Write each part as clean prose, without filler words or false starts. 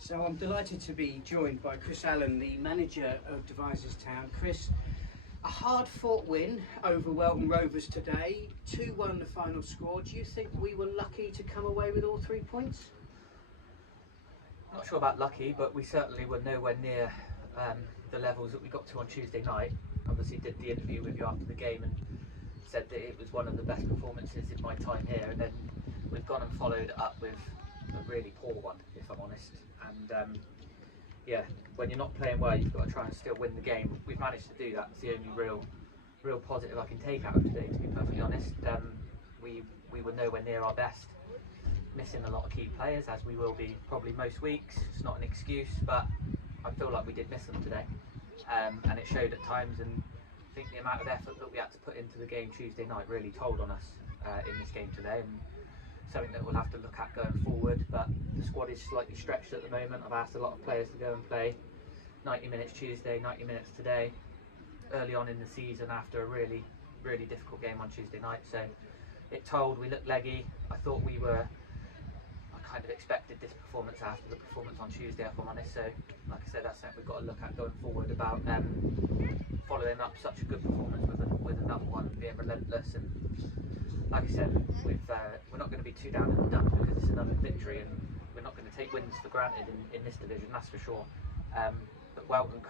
So I'm delighted to be joined by Chris Allen, the manager of Devizes Town. Chris, a hard-fought win over Welton Rovers today, 2-1 the final score. Do you think we were lucky to come away with all 3 points? Not sure about lucky, but we certainly were nowhere near the levels that we got to on Tuesday night. Obviously did the interview with you after the game and said that it was one of the best performances in my time here, and then we've gone and followed up with a really poor one, if I'm honest. And yeah, when you're not playing well, you've got to try and still win the game. We've managed to do that. It's the only real positive I can take out of today, to be perfectly honest. We were nowhere near our best, missing a lot of key players, as we will be probably most weeks. It's not an excuse, but I feel like we did miss them today, and it showed at times. And I think the amount of effort that we had to put into the game Tuesday night really told on us in this game today, and something that we'll have to look at going forward. But the squad is slightly stretched at the moment. I've asked a lot of players to go and play 90 minutes Tuesday, 90 minutes today, early on in the season after a really difficult game on Tuesday night. So it told. We looked leggy. I thought we were, I kind of expected this performance after the performance on Tuesday, if I'm honest. So like I said, that's something we've got to look at going forward, about following up such a good performance with another one, being relentless. And like I said, we're not going to be too down in the dumps because it's another victory, and we're not going to take wins for granted in this division, that's for sure. But Welton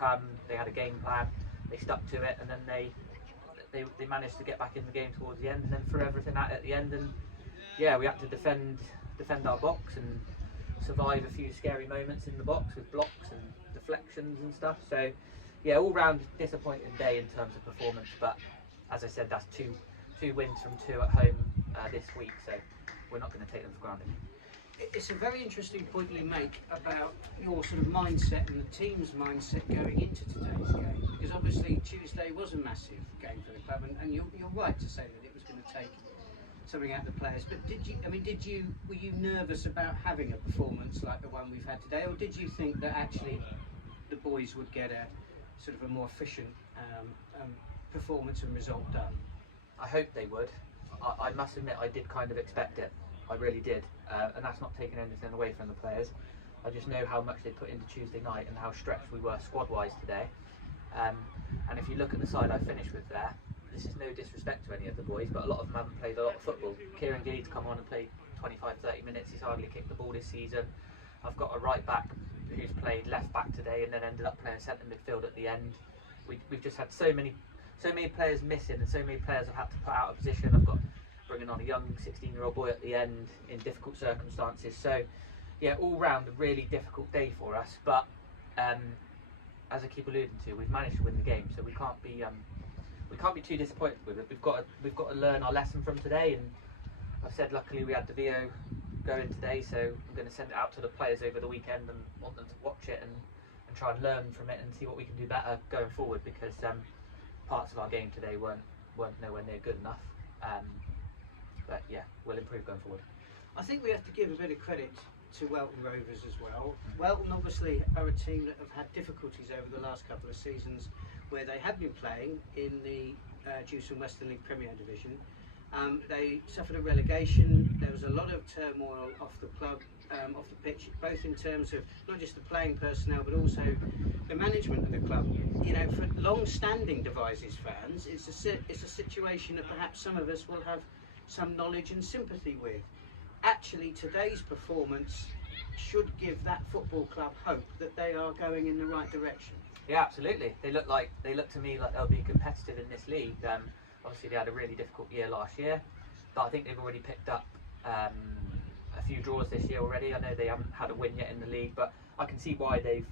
they had a game plan, they stuck to it, and then they managed to get back in the game towards the end, and then threw everything at the end. And yeah, we had to defend our box and survive a few scary moments in the box with blocks and deflections and stuff. So yeah, all round disappointing day in terms of performance, but as I said, that's two wins from 2 at home this week, so we're not going to take them for granted. It's a very interesting point you make about your sort of mindset and the team's mindset going into today's game, because obviously Tuesday was a massive game for the club, and you're right to say that it was going to take something out of the players. But were you nervous about having a performance like the one we've had today, or did you think that actually the boys would get a sort of a more efficient performance and result done? I hope they would. I must admit, I did kind of expect it. I really did, and that's not taking anything away from the players. I just know how much they put into Tuesday night and how stretched we were squad-wise today. And if you look at the side I finished with there, this is no disrespect to any of the boys, but a lot of them haven't played a lot of football. Kieran Gleed's come on and played 25-30 minutes. He's hardly kicked the ball this season. I've got a right back who's played left back today and then ended up playing centre midfield at the end. We've just had so many players missing, and so many players have had to put out of position. I've got bringing on a young 16-year-old boy at the end in difficult circumstances. So yeah, all round a really difficult day for us. But as I keep alluding to, we've managed to win the game, so we can't be too disappointed with it. We've got to learn our lesson from today, and I've said luckily we had the video going today, so I'm going to send it out to the players over the weekend and want them to watch it and try and learn from it and see what we can do better going forward, because parts of our game today weren't nowhere near good enough. But yeah, we'll improve going forward. I think we have to give a bit of credit to Welton Rovers as well. Welton obviously are a team that have had difficulties over the last couple of seasons, where they have been playing in the Jewson Western League Premier Division. They suffered a relegation. There was a lot of turmoil off the club, off the pitch, both in terms of not just the playing personnel, but also the management of the club. You know, for long-standing Devizes fans, it's a situation that perhaps some of us will have some knowledge and sympathy with. Actually, today's performance should give that football club hope that they are going in the right direction. Yeah, absolutely. They look to me like they'll be competitive in this league. Obviously, they had a really difficult year last year, but I think they've already picked up a few draws this year already. I know they haven't had a win yet in the league, but I can see why they've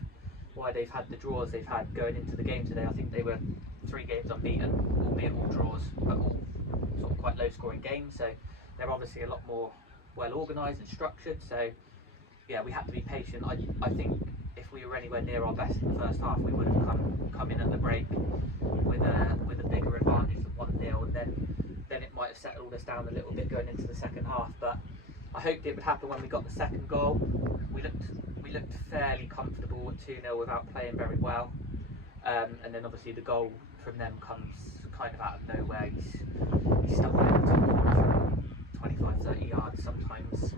had the draws they've had going into the game today. I think they were 3 games unbeaten, albeit all draws, but all sort of quite low-scoring games. So they're obviously a lot more well organised and structured. So yeah, we had to be patient. I think if we were anywhere near our best in the first half, we would have come in at the break with a bigger advantage than 1-0, and then it might have settled us down a little bit going into the second half. But I hoped it would happen when we got the second goal. We looked fairly comfortable at 2-0 without playing very well, and then obviously the goal from them comes kind of out of nowhere. He's stuck in the top corner from 25-30 yards. Sometimes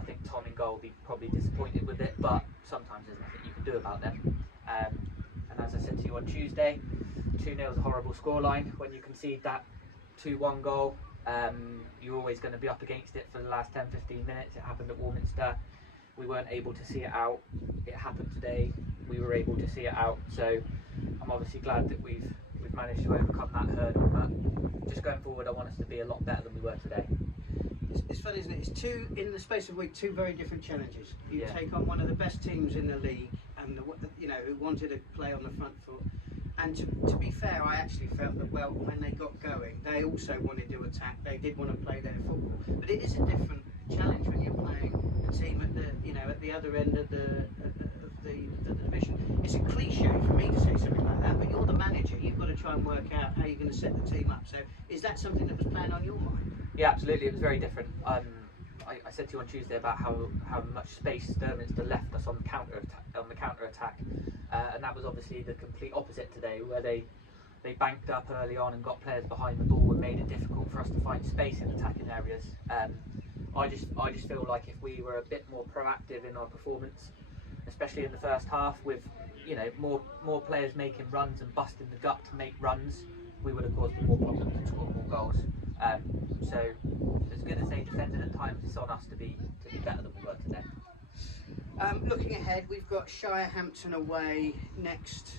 I think Tom in goal will be probably disappointed with it, but sometimes there's nothing you can do about them. And as I said to you on Tuesday, 2-0 is a horrible scoreline. When you concede that 2-1 goal, you're always going to be up against it for the last 10-15 minutes. It happened at Warminster. We weren't able to see it out. It happened today. We were able to see it out. So I'm obviously glad that we've managed to overcome that hurdle. But just going forward, I want us to be a lot better than we were today. It's funny, isn't it? It's in the space of a week, two very different challenges. You Yeah. take on one of the best teams in the league, and who wanted to play on the front foot. And to be fair, I actually felt that when they got going, they also wanted to attack. They did want to play their football, but it is a different challenge when you're playing a team at the other end of the division. It's a cliche for me to say something like that, but you're the manager. You've got to try and work out how you're going to set the team up. So is that something that was playing on your mind? Yeah, absolutely. It was very different. I said to you on Tuesday about how much space Sturminster left us on the counter attack, and that was obviously the complete opposite today, where they banked up early on and got players behind the ball and made it difficult for us to find space in attacking areas. I just feel like if we were a bit more proactive in our performance, especially in the first half, with more players making runs and busting the gut to make runs, we would have caused them more problems and scored more goals. So as good as they defended at times, it's on us to be better than we were today. Looking ahead, we've got Shirehampton away next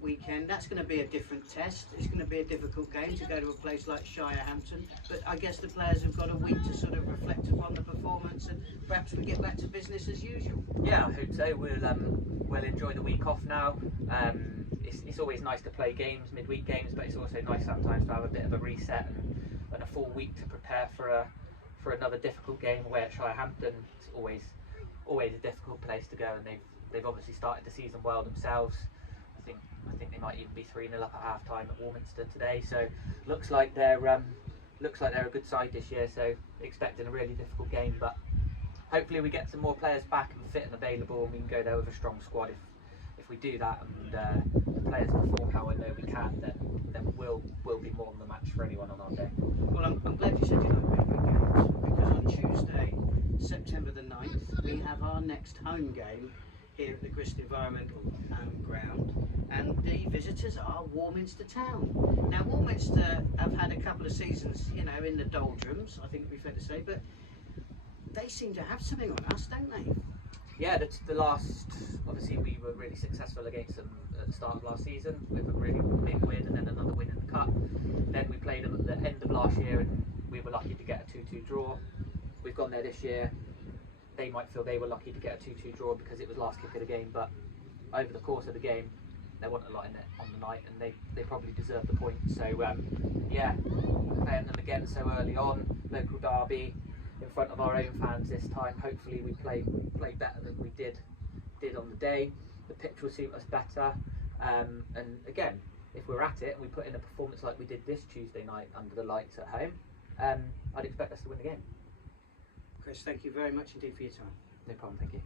weekend. That's going to be a different test. It's going to be a difficult game to go to a place like Shirehampton. But I guess the players have got a week to sort of reflect upon the performance, and perhaps we get back to business as usual. Yeah, I hope so. We'll enjoy the week off now. It's always nice to play games, midweek games, but it's also nice sometimes to have a bit of a reset and a full week to prepare for another difficult game away at Shirehampton. It's always a difficult place to go, and they've obviously started the season well themselves. I think they might even be 3-0 up at half time at Warminster today. So looks like they're a good side this year. So expecting a really difficult game, but hopefully we get some more players back and fit and available, and we can go there with a strong squad. If we do that and the players perform how I know we can, then we'll be more than the match for anyone on our day. Well, I'm glad you said you like midweek games, because on Tuesday, September the 9th, we have our next home game here at the Grist Environmental Ground, and the visitors are Warminster Town. Now, Warminster have had a couple of seasons, in the doldrums, I think it'd be fair to say, but they seem to have something on us, don't they? Yeah, the last, obviously we were really successful against them at the start of last season with a really big win and then another win in the cup. Then we played them at the end of last year and we were lucky to get a 2-2 draw. We've gone there this year. They might feel they were lucky to get a 2-2 draw because it was last kick of the game, but over the course of the game there wasn't a lot in it on the night, and they probably deserved the point. So yeah, playing them again so early on, local derby in front of our own fans this time. Hopefully we play better than we did on the day. The pitch will suit us better, and again, if we're at it and we put in a performance like we did this Tuesday night under the lights at home, I'd expect us to win the game. Chris, thank you very much indeed for your time. No problem, thank you.